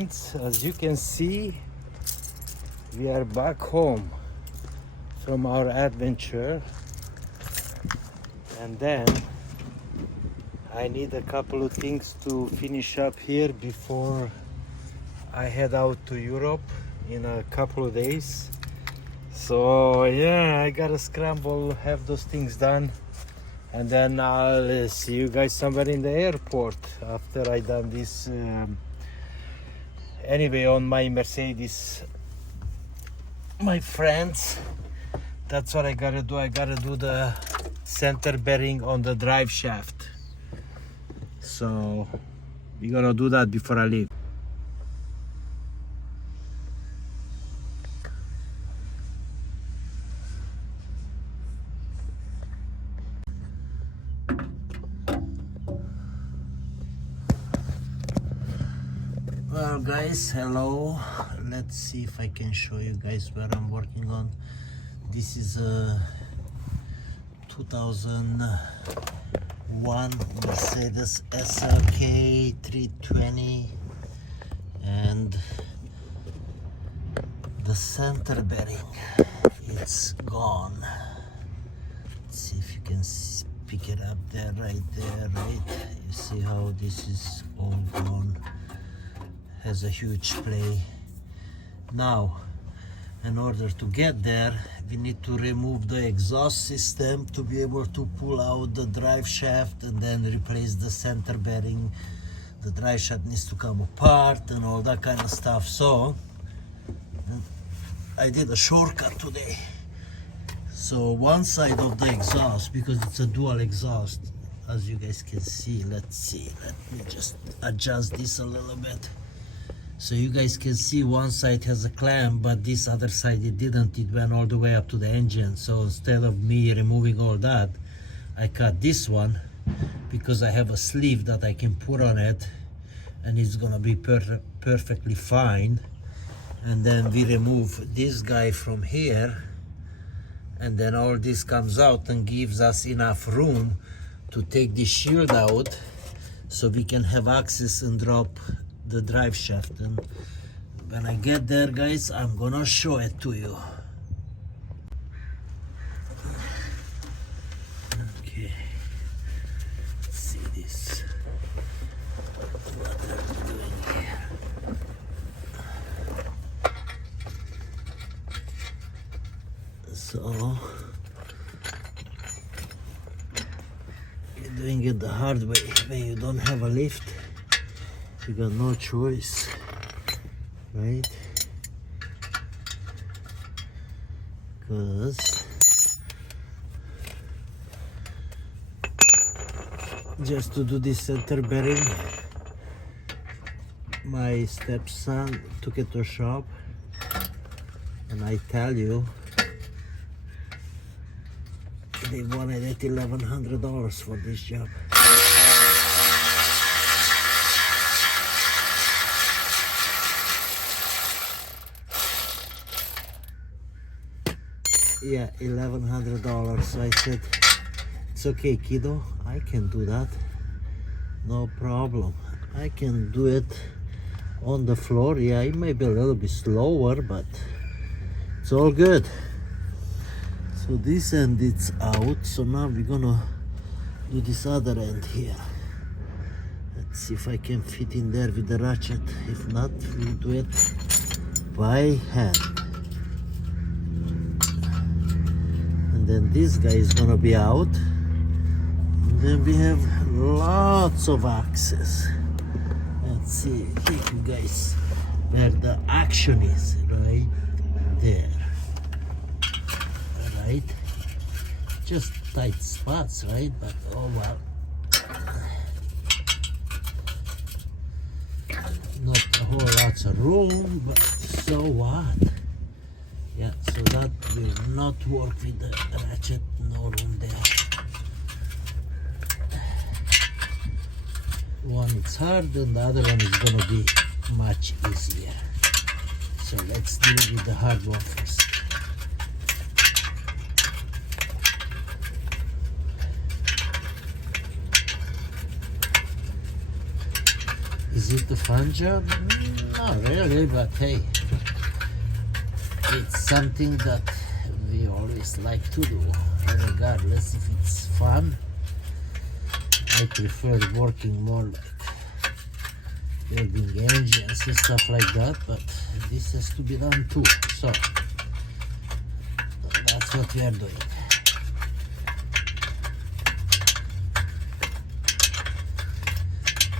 As you can see, we are back home from our adventure, and then I need a couple of things to finish up here before I head out to Europe in a couple of days. So yeah, I gotta scramble, have those things done, and then I'll see you guys somewhere in the airport after I done this. Anyway, on my Mercedes, my friends, that's what I gotta do. I gotta do the center bearing on the drive shaft. So we're gonna do that before I leave. Well guys, hello. Let's see if I can show you guys where I'm working on. This is a 2001 Mercedes SLK 320, and the center bearing, it's gone. Let's see if you can pick it up there, right there, right? You see how this is all gone. Has a huge play. Now, in order to get there, we need to remove the exhaust system to be able to pull out the drive shaft and then replace the center bearing. The drive shaft needs to come apart and all that kind of stuff. So I did a shortcut today. So one side of the exhaust, because it's a dual exhaust, as you guys can see, let's see, let me just adjust this a little bit. So you guys can see one side has a clamp, but this other side it didn't. It went all the way up to the engine. So instead of me removing all that, I cut this one because I have a sleeve that I can put on it, and it's gonna be perfectly fine. And then we remove this guy from here, and then all this comes out and gives us enough room to take the shield out so we can have access and drop the drive shaft. And when I get there, guys, I'm gonna show it to you. Okay, let's see this, what I'm doing here. So you're doing it the hard way when you don't have a lift. You got no choice, right? Because just to do this center bearing, my stepson took it to a shop, and I tell you, they wanted it $1,100 for this job. Yeah, $1,100. So I said, it's okay, kiddo, I can do that, no problem. I can do it on the floor. Yeah, it may be a little bit slower, but it's all good. So this end it's out, so now we're gonna do this other end here. Let's see if I can fit in there with the ratchet. If not, we'll do it by hand. Then this guy is gonna be out, and then we have lots of access. Let's see if you guys where the action is, right there, right? Just tight spots, right? But oh well, not a whole lots of room, but so what? Yeah, so that will not work with the ratchet, no room there. One is hard and the other one is gonna be much easier. So let's deal with the hard one first. Is Is it a fun job? Not really, but hey, it's something that we always like to do, regardless if it's fun. I prefer working more like building engines and stuff like that, but this has to be done too, so that's what we are doing.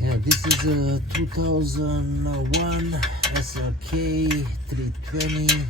Yeah, this is a 2001 SLK 320.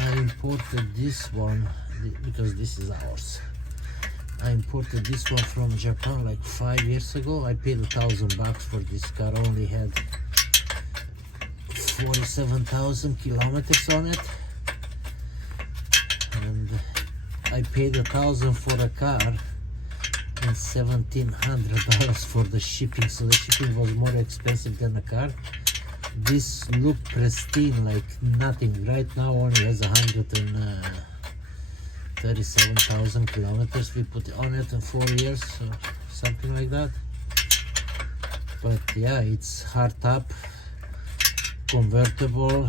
I imported this one because this is ours. I imported this one from Japan like 5 years ago. I paid $1,000 for this car. Only had 47,000 kilometers on it, and I paid $1,000 for a car and $1,700 for the shipping. So the shipping was more expensive than the car. This looked pristine like nothing. Right now only has 137,000 kilometers. We put on it in 4 years or something like that. But yeah, it's hard top, convertible.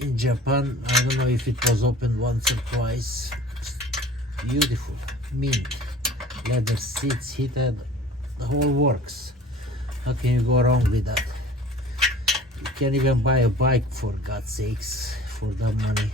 In Japan, I don't know if it was opened once or twice. Beautiful, mint, leather seats, heated, the whole works. How can you go wrong with that? You can't even buy a bike, for God's sakes, for that money.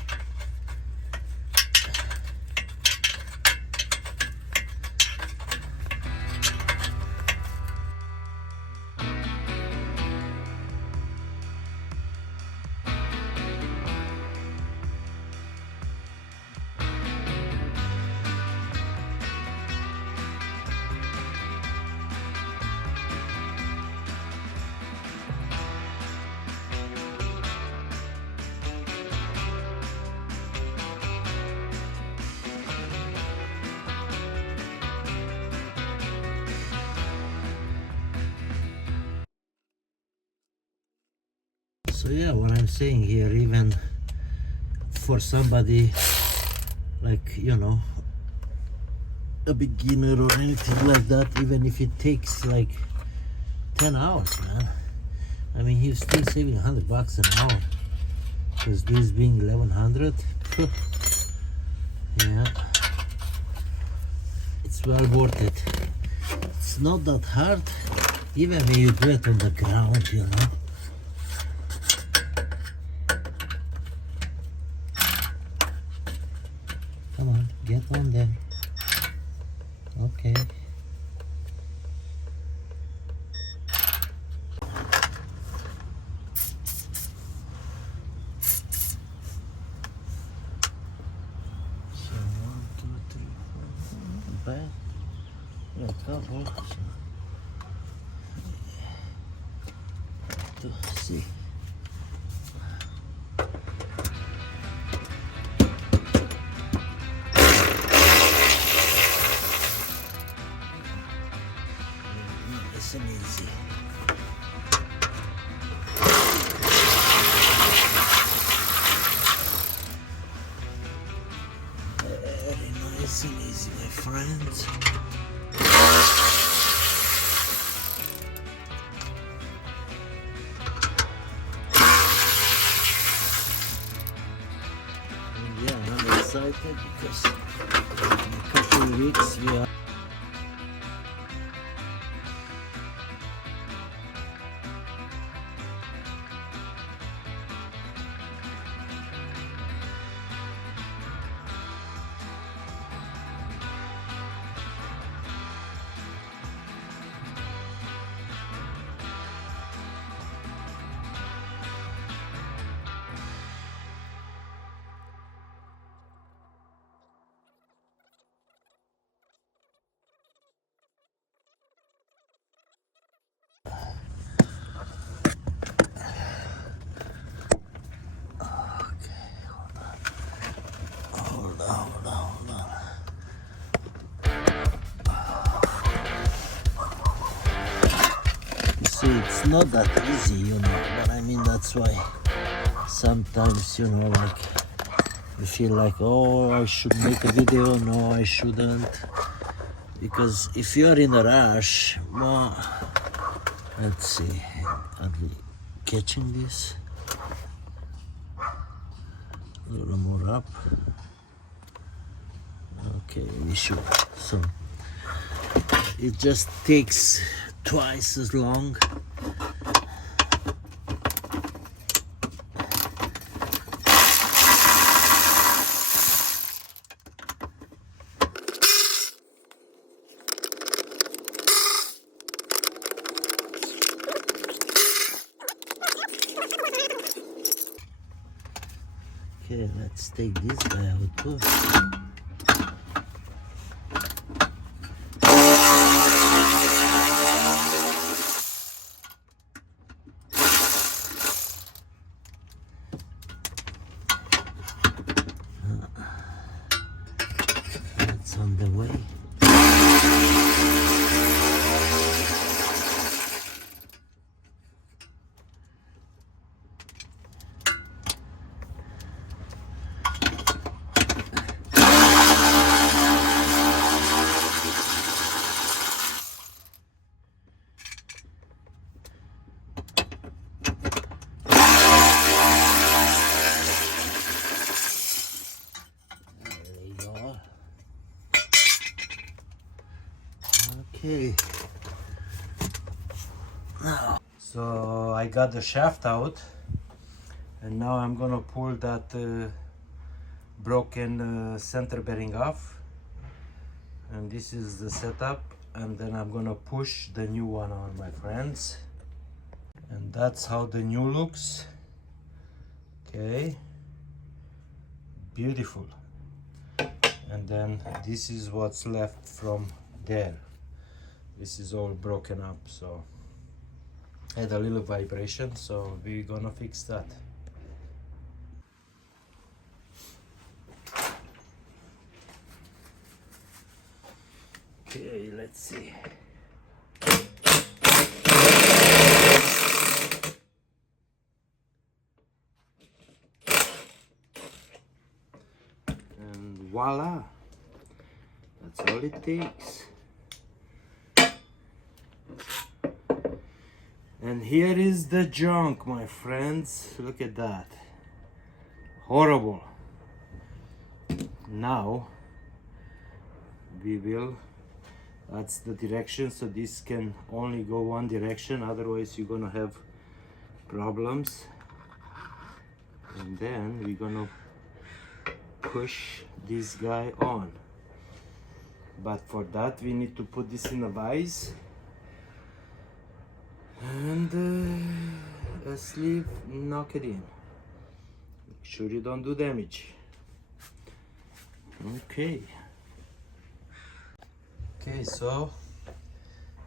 So yeah, what I'm saying here, even for somebody like, you know, a beginner or anything like that, even if it takes like 10 hours, man, I mean, he's still saving $100 an hour, because this being 1100, yeah, it's well worth it. It's not that hard, even when you do it on the ground, you know. Come on, get on there. Okay. So 1, 2, 3, 4, back. Yeah, couple. To see. Nice and easy. Very nice and easy, my friends. And yeah, I'm excited because in a couple of weeks we are it's not that easy, you know, but I mean, that's why sometimes, you know, like, you feel like, oh, I should make a video, no, I shouldn't. because if you are in a rush, well, let's see, are we catching this? A little more up. Okay, we should. So it just takes twice as long. Okay, let's take this guy out too. That's on the way. Okay. Now, so I got the shaft out, and now I'm gonna pull that broken center bearing off, and this is the setup, and then I'm gonna push the new one on, my friends, and that's how the new looks. Okay, beautiful. And then this is what's left from there. This is all broken up, so had a little vibration, so we're gonna fix that. Okay, let's see. And voila, that's all it takes. And here is the junk, my friends. Look at that. Horrible. Now we will, that's the direction, so this can only go one direction, otherwise you're gonna have problems. And then we're gonna push this guy on, but for that we need to put this in a vise and a sleeve, knock it in, make sure you don't do damage. Okay, so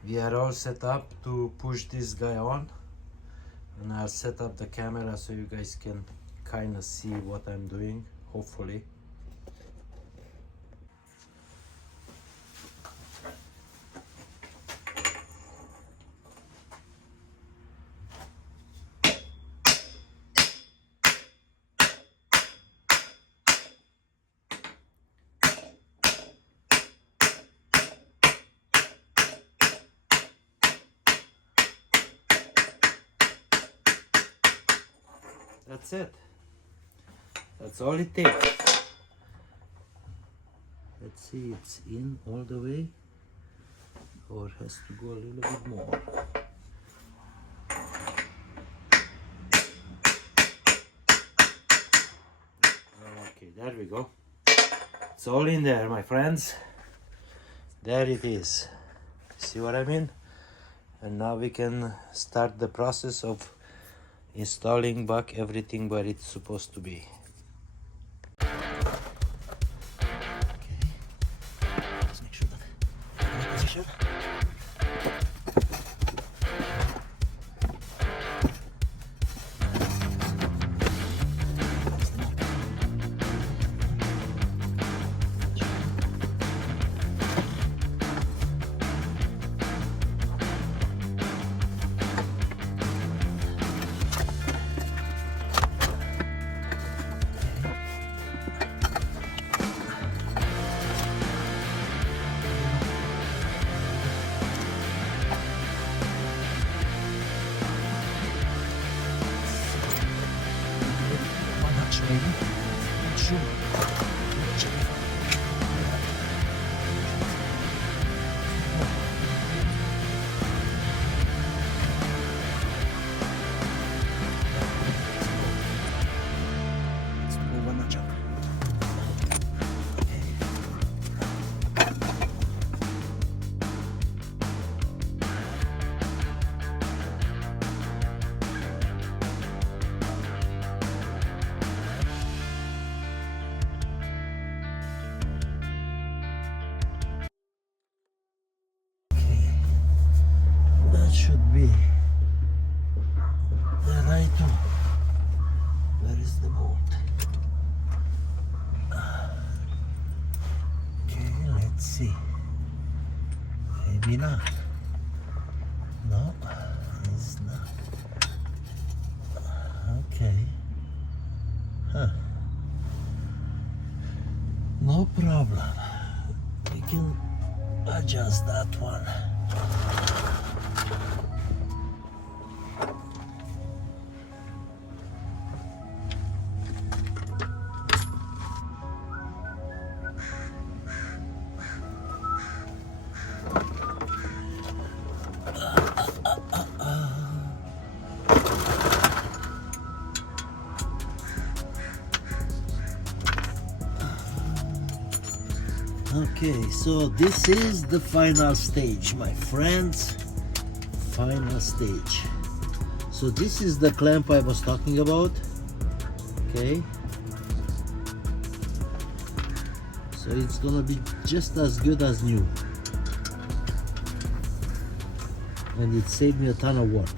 we are all set up to push this guy on, and I'll set up the camera so you guys can kind of see what I'm doing, hopefully. That's it. That's all it takes. Let's see, it's in all the way, or has to go a little bit more. Okay, there we go. It's all in there, my friends. There it is. See what I mean? And now we can start the process of installing back everything where it's supposed to be. Okay, let's make sure that position. Ready? Sure. Should be the right one. Where is the bolt? Okay, let's see. Maybe not. No, it's not. Okay. Huh. No problem. We can adjust that one. Okay, so this is the final stage, my friends. Final stage. So this is the clamp I was talking about. Okay. So it's gonna be just as good as new. And it saved me a ton of work.